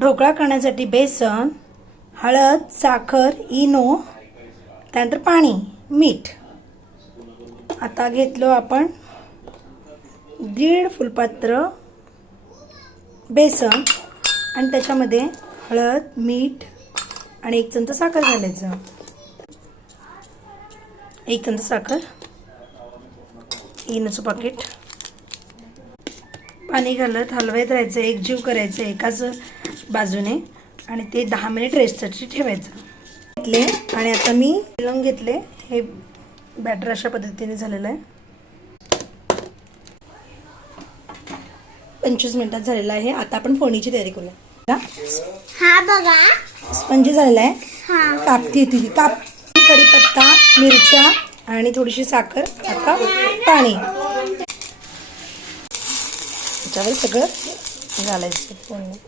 ढोकळा करण्यासाठी बेसन, हळद, साखर, इनो, त्यानंतर पाणी, मीठ. आता घेतलो आपण 1.5 फुलपात्र बेसन आणि त्याच्यामध्ये हळद, मीठ आणि 1 चमचा साखर घालायचं. 1 चमचा साखर, इनोचं पाकिट, पाणी घालत हलवत राहायचं, एकजीव करायचं एकाच बाजूने आणि ते 10 मिनिट रेस्टसाठी ठेवायचं. घेतले आणि आता मी लावून घेतले. हे बॅटर अशा पद्धतीने झालेलं आहे. 25 मिनिटात झालेलं आहे. आता आपण फोडणीची तयारी करूया. हा बघा स्पंजी झालेला आहे. हा कापती कढीपत्ता, मिरच्या आणि थोडीशी साखर, आता पाणी त्याच्यावर सगळं घालायचं फोडणी.